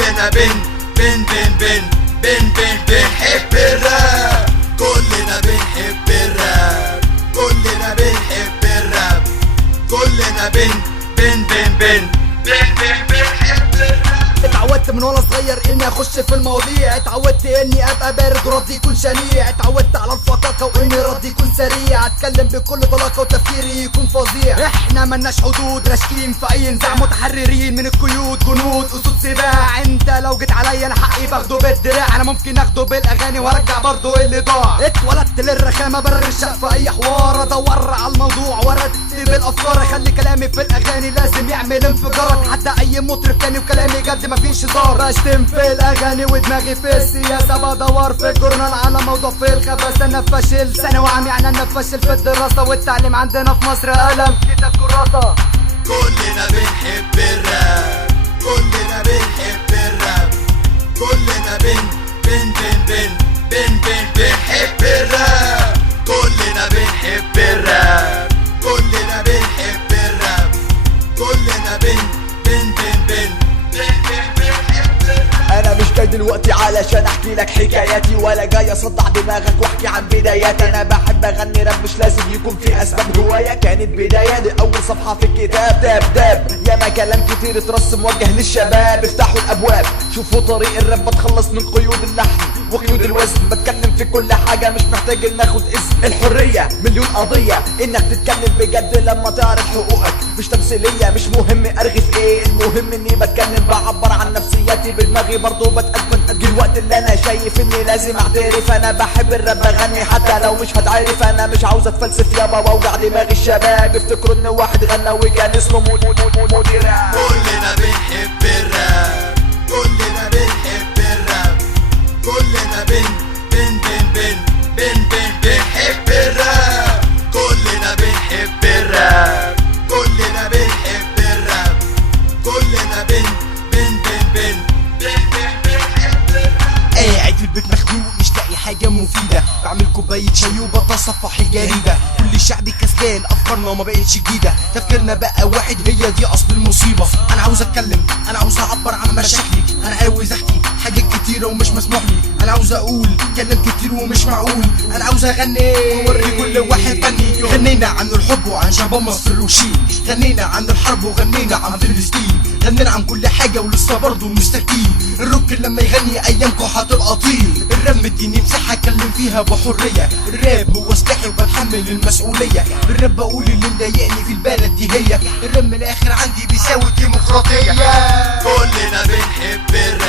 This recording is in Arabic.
كلنا بنحب الراب. كلنا بنحب الراب. كلنا بنحب الراب. كلنا بنحب الراب. اتعودت من وانا صغير اني اخش في المواضيع، اتعودت اني ابقى بارد وردي يكون شنيع، اتعودت على الفطاقه واني ردي يكون سريع، اتكلم بكل طلاقه وتفكيري يكون فظيع. احنا ملناش حدود، راشقين في اي نزاع، متحررين من القيود، جنود اسود سباع. انت لو جيت عليا انا حقي باخده بالدراع، انا ممكن اخده بالاغاني وارجع برضه اللي ضاع. اتولدت للرخامه برشق في اي حوار، ادور على الموضوع وارتب الافكار، اخلي كلامي في الاغاني لازم يعمل انفجار، حتى اي مطرب تاني وكلامي جد مفيش هزار. بشتم في الاغاني ودماغي في السياسه، بدور في الجورنال على موضوع في الخباثه. انا فاشل ثانوي عام يعني انا فاشل في الدراسه، والتعليم عندنا في مصر قلم كتاب كراسه. كلنا بنحب الراب. كلنا بنحب الراب. كلنا بنحب الراب. كلنا بنحب الراب. كلنا بنحب الراب. كلنا انا مش جاي دلوقتي علشان احكي لك حكاياتي، ولا جاي اصدع دماغك واحكي عن بداياتي. انا بحب اغني راب مش لازم يكون في اسباب، هوايه كانت بدايه دي اول صفحه في الكتاب. داب ياما كلام كتير اترسم موجه للشباب، افتحوا الابواب شوفوا طريق الراب، بتخلص من قيود اللحن وقيود الوزن، بتكلم في كل حاجه مش محتاج ان اخد اسم. الحريه مليون قضيه، انك تتكلم بجد لما تعرف حقوقك، مش تمثيليه، مش مهم ارغي في ايه، المهم اني بتكلم بعبر عن نفسياتي بدماغي برضه بتقدم. الوقت اللي انا شايف اني لازم اعترف، انا بحب الراب بغني حتى لو مش هتعرف، انا مش عاوز اتفلسف يابا واوجع دماغ الشباب، افتكروا ان واحد غنى وكان اسمه مدير. كلنا بنحب الراب. كلنا بنحب الراب. كلنا بنحب الراب. كلنا بنحب الراب. كلنا بنحب الراب. كلنا قاعد في البيت مخنوق مش لاقي حاجة مفيدة، بعمل كوباية شاي وبتصفح الجريدة، كل الشعب كسلان، افكارنا ما بقتش جديدة، تفكيرنا بقى واحد، هي دي اصل المصيبة. انا عاوز اتكلم، انا عاوز اعبر عن مشاكلي، انا عاوز احكي حاجات كتيرة ومش مسموح لي، انا عاوز اقول كلام كتير ومش معقول، انا عاوز اغني واوري كل واحد فني. غنينا عن الحب وعن شباب مصر وشيل، غنينا عن الحرب وغنينا عن فلسطين، غنينا عن كل حاجة ولسه برضه مستكين. الروك لما يغني ايامكم هتبقى طين، الراب مديني مساحة اتكلم فيها بحرية، الراب هو سلاحي وبتحمل المسؤولية، بالراب بقول اللي مضايقني في البلد دي هي، الراب من الاخر عندي بيساوي ديمقراطية. كلنا بنحب الراب.